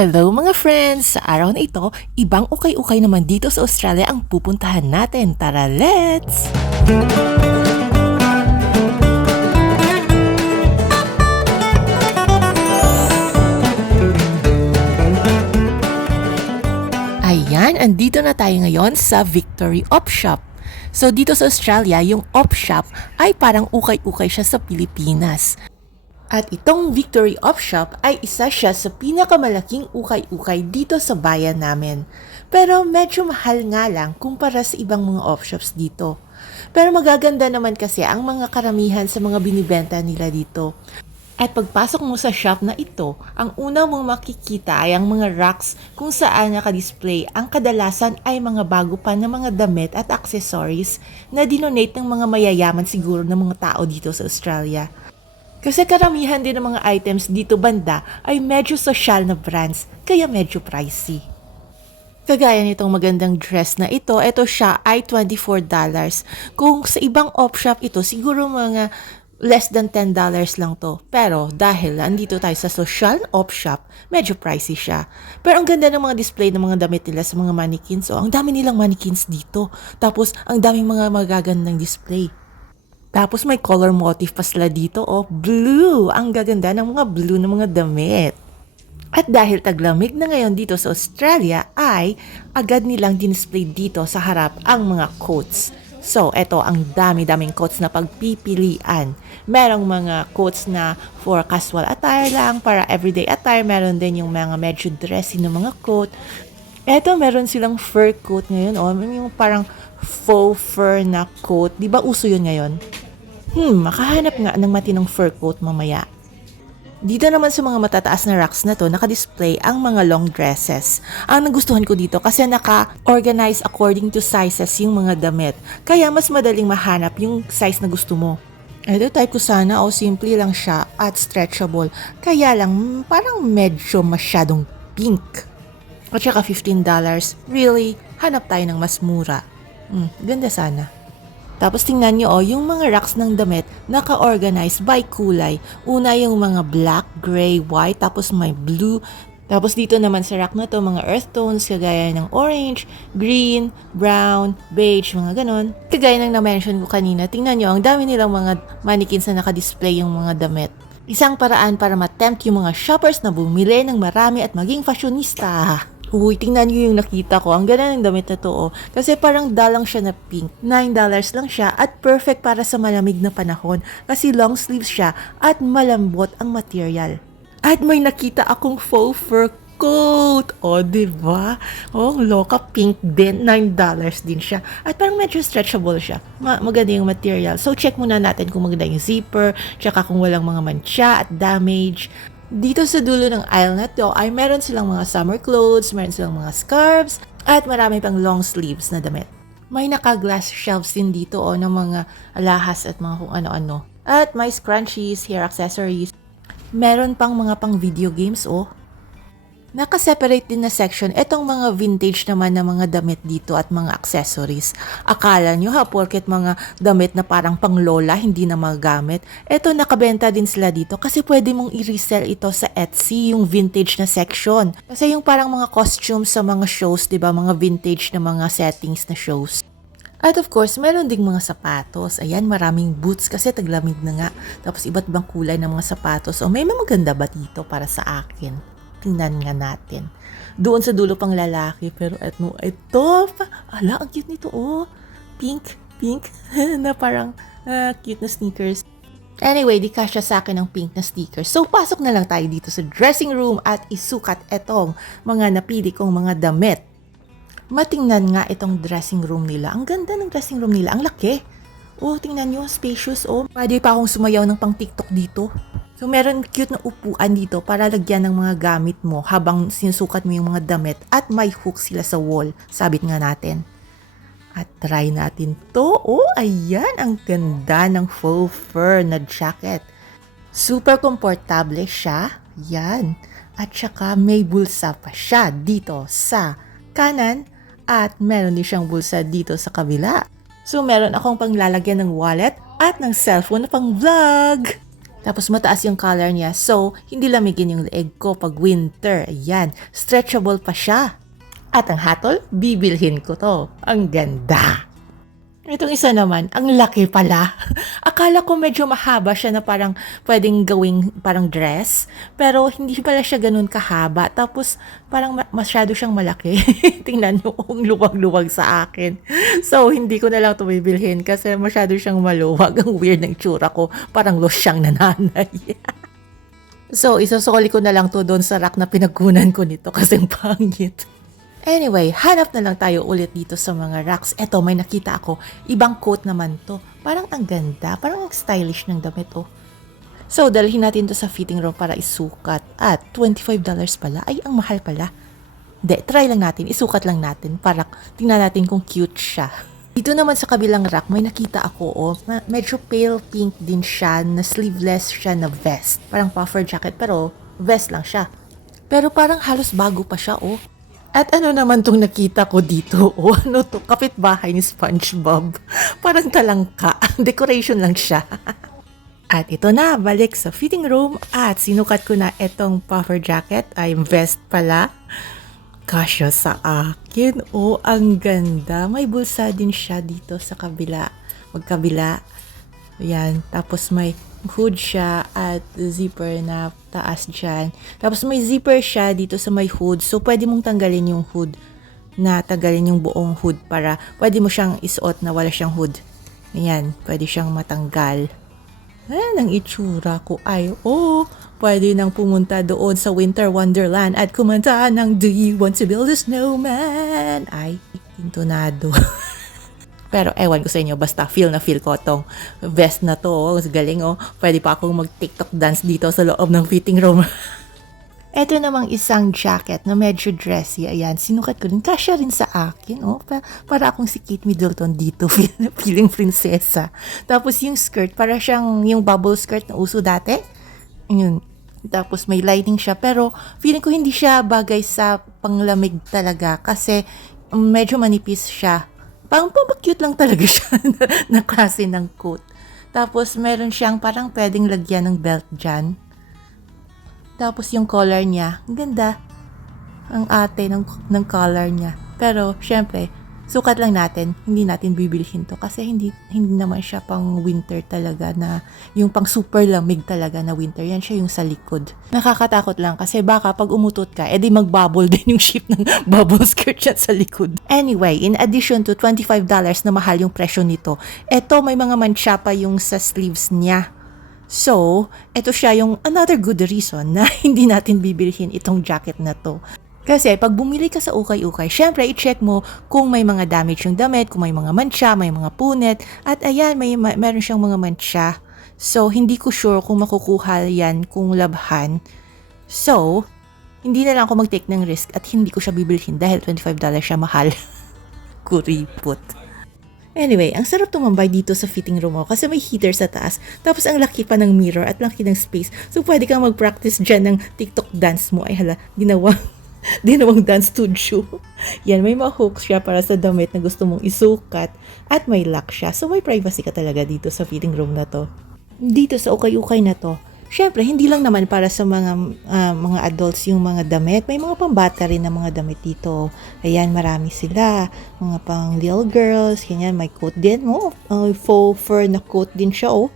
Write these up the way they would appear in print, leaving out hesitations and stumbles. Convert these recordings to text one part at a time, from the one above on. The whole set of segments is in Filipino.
Hello mga friends! Sa araw na ito, ibang ukay-ukay naman dito sa Australia ang pupuntahan natin. Tara, let's! Ayan, andito na tayo ngayon sa Victory Op Shop. So dito sa Australia, yung op shop ay parang ukay-ukay siya sa Pilipinas. At itong Victory Op Shop ay isa siya sa pinakamalaking ukay-ukay dito sa bayan namin. Pero medyo mahal nga lang kumpara sa ibang mga op shops dito. Pero magaganda naman kasi ang mga karamihan sa mga binibenta nila dito. At pagpasok mo sa shop na ito, ang una mong makikita ay ang mga racks kung saan naka-display. Ang kadalasan ay mga bago pa na mga damit at accessories na dinonate ng mga mayayaman siguro ng mga tao dito sa Australia. Kasi karamihan din ng mga items dito banda ay medyo social na brands, kaya medyo pricey. Kagaya nitong magandang dress na ito siya ay $24. Kung sa ibang op shop ito, siguro mga less than $10 lang to. Pero dahil andito tayo sa social op shop, medyo pricey siya. Pero ang ganda ng mga display ng mga damit nila sa mga mannequins. Ang dami nilang mannequins dito. Tapos ang daming mga magagandang display. Tapos may color motif pa sila dito, blue. Ang gaganda ng mga blue ng mga damit. At dahil taglamig na ngayon dito sa Australia, ay agad nilang dinisplay dito sa harap ang mga coats. So, eto ang dami-daming coats na pagpipilian. Merong mga coats na for casual attire lang, para everyday attire. Meron din yung mga medyo dressy na mga coat. Eto, meron silang fur coat ngayon. Yung parang faux fur na coat. Di ba uso yun ngayon? Makahanap nga ng matinong fur coat mamaya. Dito naman sa mga matataas na racks na to, naka-display ang mga long dresses. Ang nagustuhan ko dito kasi naka-organize according to sizes yung mga damit. Kaya mas madaling mahanap yung size na gusto mo. Ito type ko sana simple lang siya at stretchable. Kaya lang parang medyo masyadong pink. At saka $15. Really, hanap tayo ng mas mura. Ganda sana. Tapos tingnan nyo yung mga racks ng damit naka-organize by kulay. Una yung mga black, gray, white, tapos may blue. Tapos dito naman sa rack na to, mga earth tones, kagaya ng orange, green, brown, beige, mga ganon. Kagaya ng na-mention ko kanina, tingnan nyo, ang dami nilang mga mannequins na naka-display yung mga damit. Isang paraan para ma-tempt yung mga shoppers na bumili ng marami at maging fashionista. Uy, tingnan nyo yung nakita ko. Ang ganda ng damit na to, Kasi parang dalang siya na pink. $9 lang siya at perfect para sa malamig na panahon kasi long sleeves siya at malambot ang material. At may nakita akong faux fur coat. Diba? Loka pink din. $9 din siya. At parang medyo stretchable siya. Maganda yung material. So, check muna natin kung maganda yung zipper, tsaka kung walang mga mancha at damage. Dito sa dulo ng aisle na to ay meron silang mga summer clothes, meron silang mga scarves, at marami pang long sleeves na damit. May naka-glass shelves din dito ng mga alahas at mga kung ano-ano. At may scrunchies, hair accessories. Meron pang mga pang video games Naka-separate din na section itong mga vintage naman na mga damit dito at mga accessories. Akala nyo porket mga damit na parang pang lola, hindi na magagamit. Ito, nakabenta din sila dito kasi pwede mong i-resell ito sa Etsy, yung vintage na section. Kasi yung parang mga costumes sa mga shows, diba? Mga vintage na mga settings na shows. At of course, meron ding mga sapatos. Ayan, maraming boots kasi taglamig na nga. Tapos iba't ibang kulay ng mga sapatos. May maganda ba dito para sa akin? Tingnan nga natin. Doon sa dulo pang lalaki, pero ito pa. Ang cute nito, Pink na parang cute na sneakers. Anyway, di kasya sa akin ang pink na sneakers. So, pasok na lang tayo dito sa dressing room at isukat etong mga napili kong mga damit. Matingnan nga itong dressing room nila. Ang ganda ng dressing room nila. Ang laki. Tingnan nyo, spacious, Pwede pa akong sumayaw ng pang TikTok dito. So, meron cute na upuan dito para lagyan ng mga gamit mo habang sinusukat mo yung mga damit at may hook sila sa wall. Sabit nga natin. At try natin to. Ayan, ang ganda ng faux fur na jacket. Super komportable siya. Yan. At saka may bulsa pa siya dito sa kanan at meron din siyang bulsa dito sa kabila. So, meron akong panglalagyan ng wallet at ng cellphone na pang vlog. Tapos mataas yung collar niya, so hindi lamigin yung leeg ko pag winter. Ayan, stretchable pa siya. At ang hatol, bibilhin ko to. Ang ganda. Itong isa naman, ang laki pala. Akala ko medyo mahaba siya na parang pwedeng gawing parang dress. Pero hindi pala siya ganun kahaba. Tapos parang masyado siyang malaki. Tingnan nyo, ang luwag-luwag sa akin. So hindi ko na lang ito bibilhin kasi masyado siyang maluwag. Ang weird ng tsura ko. Parang losyang nananay. So isasoli ko na lang to doon sa rack na pinagkunan ko nito kasi ang pangit. Anyway, hanap na lang tayo ulit dito sa mga racks. Eto, may nakita ako. Ibang coat naman to. Parang ang ganda. Parang ang stylish ng damit, oh. So, dalhin natin to sa fitting room para isukat. At $25 pala. Ay, ang mahal pala. Hindi, try lang natin. Isukat lang natin para tingnan natin kung cute siya. Dito naman sa kabilang rack, may nakita ako, oh. Medyo pale pink din siya, na sleeveless siya na vest. Parang puffer jacket, pero vest lang siya. Pero parang halos bago pa siya, oh. At ano naman tong nakita ko dito? O ano to? Kapitbahay ni SpongeBob. Parang talangka. Decoration lang siya. At ito na, balik sa fitting room. At sinukat ko na itong puffer jacket. Ay, vest pala. Kasya sa akin. Oh, ang ganda. May bulsa din siya dito sa kabila. Magkabila. Ayan. Tapos may hood siya at zipper na taas dyan. Tapos may zipper siya dito sa may hood. So, pwede mong tanggalin yung hood na tanggalin yung buong hood para pwede mo siyang isuot na wala siyang hood. Ayan, pwede siyang matanggal. Ayan ang itsura ko. Ay, oh, pwede nang pumunta doon sa Winter Wonderland at kumanta ng Do You Want to Build a Snowman? Ay, intonado. Pero ewan ko sa inyo, basta feel na feel ko tong vest na to. Galing, oh. Pwede pa akong mag-TikTok dance dito sa loob ng fitting room. Ito namang isang jacket na medyo dressy. Ayan, sinukat ko rin. Kasya rin sa akin, oh. Para akong si Kate Middleton dito. Feeling prinsesa. Tapos yung skirt, para siyang yung bubble skirt na uso dati. Yun. Tapos may lining siya. Pero feeling ko hindi siya bagay sa panglamig talaga. Kasi medyo manipis siya. Parang cute lang talaga siya na klase ng coat. Tapos meron siyang parang pwedeng lagyan ng belt dyan. Tapos yung collar niya, ang ganda. Ang ate ng collar niya. Pero syempre, sukat lang natin, hindi natin bibilhin to kasi hindi naman siya pang winter talaga na yung pang super lamig talaga na winter. Yan siya yung sa likod. Nakakatakot lang kasi baka pag umutot ka, edi magbubble din yung shape ng bubble skirt yan sa likod. Anyway, in addition to $25 na mahal yung presyo nito, eto may mga mancha pa yung sa sleeves niya. So, eto siya yung another good reason na hindi natin bibilhin itong jacket na to. Kasi pag bumili ka sa ukay-ukay, syempre i-check mo kung may mga damage yung damit, kung may mga mancha, may mga punit, at ayan, meron siyang mga mancha. So, hindi ko sure kung makukuha yan kung labhan. So, hindi na lang ako mag-take ng risk at hindi ko siya bibilhin dahil $25 siya mahal. Kuripot. Anyway, ang sarap tumambay dito sa fitting room mo kasi may heater sa taas. Tapos ang laki pa ng mirror at laki ng space. So, pwede kang mag-practice dyan ng TikTok dance mo. Ay hala, dinawang dance studio. Yan, may mga hooks siya para sa damit na gusto mong isukat at may lock siya. So, may privacy ka talaga dito sa fitting room na to. Dito sa ukay-ukay na to, syempre, hindi lang naman para sa mga adults yung mga damit. May mga pambata rin na mga damit dito. Ayan, marami sila. Mga pang little girls, ganyan, may coat din. Oh, faux fur na coat din siya, oh.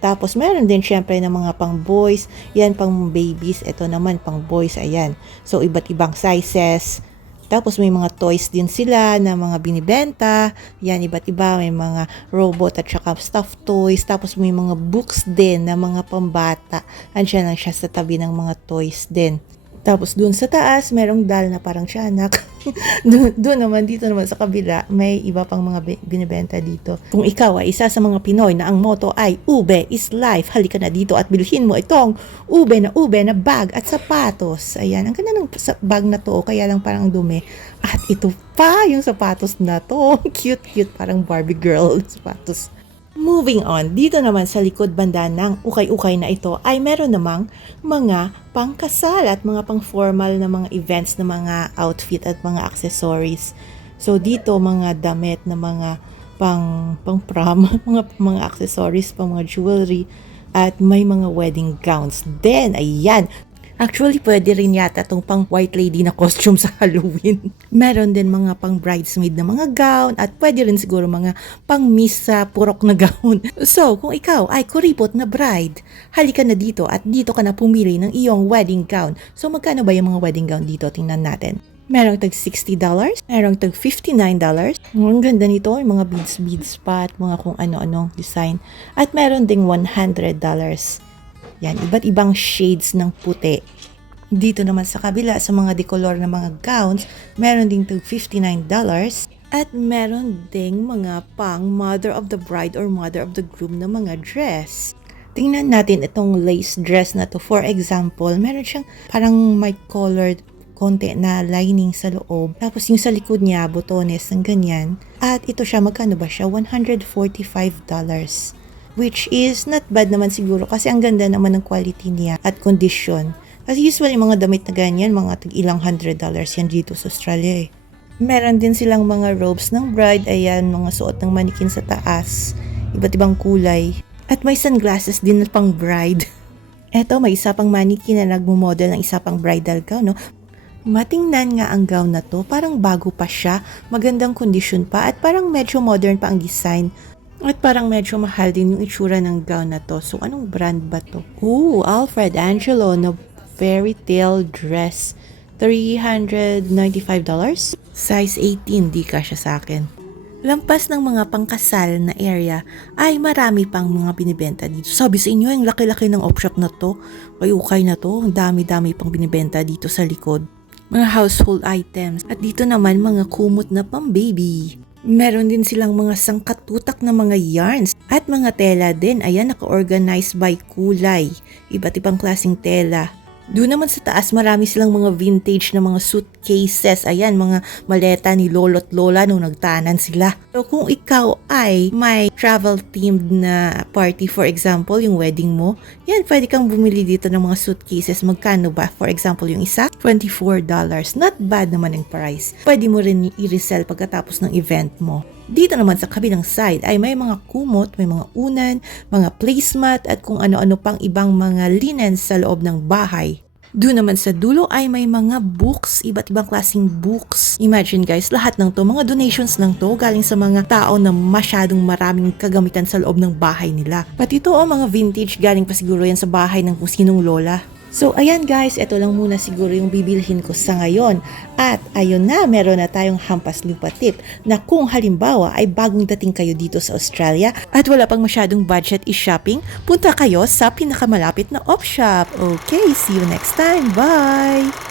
Tapos, meron din syempre ng mga pang boys. Yan, pang babies. Ito naman, pang boys. Ayan. So, iba't ibang sizes. Tapos, may mga toys din sila na mga binibenta. Yan, iba't iba. May mga robot at saka stuffed toys. Tapos, may mga books din na mga pambata. Andiyan lang siya sa tabi ng mga toys din. Tapos, dun sa taas, merong doll na parang tiyanak. Doon naman, dito naman sa kabila, may iba pang mga binibenta dito. Kung ikaw ay isa sa mga Pinoy na ang motto ay Ube is life, halika na dito at bilhin mo itong ube na bag at sapatos. Ayan, ang ganda ng bag na to, kaya lang parang dumi. At ito pa, yung sapatos na to. Cute, parang Barbie girl sapatos. Moving on, dito naman sa likod banda ng ukay-ukay na ito ay meron namang mga pangkasal at mga pang-formal na mga events na mga outfit at mga accessories. So dito mga damit na mga pang-prom, mga accessories, pang mga jewelry. At may mga wedding gowns din. Ayan. Actually, pwede rin yata itong pang white lady na costume sa Halloween. Meron din mga pang bridesmaid na mga gown at pwede rin siguro mga pang misa purok na gown. So, kung ikaw ay kuripot na bride, halika na dito at dito ka na pumili ng iyong wedding gown. So, magkano ba yung mga wedding gown dito? Tingnan natin. Merong tag $60, merong tag $59. Ang ganda nito, yung mga beads pa at mga kung ano-anong design. At meron ding $100. Yan, iba't ibang shades ng puti. Dito naman sa kabila, sa mga decolor na mga gowns, meron ding tag $59. At meron ding mga pang mother of the bride or mother of the groom na mga dress. Tingnan natin itong lace dress na to. For example, meron siyang parang may colored konti na lining sa loob. Tapos yung sa likod niya, botones ng ganyan. At ito siya, magkano ba siya? $145. Which is not bad naman siguro kasi ang ganda naman ng quality niya at condition. Kasi usually mga damit na ganyan, mga ilang $100 yan dito sa Australia eh. Meron din silang mga robes ng bride, ayan, mga suot ng manikin sa taas. Iba't ibang kulay. At may sunglasses din na pang bride. Eto, may isa pang manikin na nagmo-model ng isa pang bridal gown, no? Matingnan nga ang gown na to, parang bago pa siya, magandang kondisyon pa at parang medyo modern pa ang design. At parang medyo mahal din yung itsura ng gown na to. So, anong brand ba to? Ooh, Alfred Angelo na fairy tale dress. $395. Size 18, di kasya sa akin. Lampas ng mga pangkasal na area, ay marami pang mga binibenta dito. Sabi sa inyo, yung laki-laki ng op shop na to. Ukay na to. Ang dami-dami pang binibenta dito sa likod. Mga household items. At dito naman, mga kumot na pang baby. Meron din silang mga sangkatutak na mga yarns at mga tela din. Ayan, naka-organize by kulay. Iba't ibang klaseng tela. Doon naman sa taas, marami silang mga vintage na mga suitcases. Ayan, mga maleta ni lolo't lola nung nagtanan sila. So kung ikaw ay may travel-themed na party, for example, yung wedding mo, yan, pwede kang bumili dito ng mga suitcases. Magkano ba? For example, yung isa, $24. Not bad naman ang price. Pwede mo rin i-resell pagkatapos ng event mo. Dito naman sa kabilang side ay may mga kumot, may mga unan, mga placemat at kung ano-ano pang ibang mga linens sa loob ng bahay. Doon naman sa dulo ay may mga books, iba't ibang klaseng books. Imagine guys, lahat ng to, mga donations lang to galing sa mga tao na masyadong maraming kagamitan sa loob ng bahay nila. Pati ito mga vintage, galing pa siguro yan sa bahay ng kung sinong lola. So ayan guys, ito lang muna siguro yung bibilhin ko sa ngayon. At ayun na, meron na tayong hampas lupa tip na kung halimbawa ay bagong dating kayo dito sa Australia at wala pang masyadong budget i-shopping, punta kayo sa pinakamalapit na op shop. Okay, see you next time. Bye!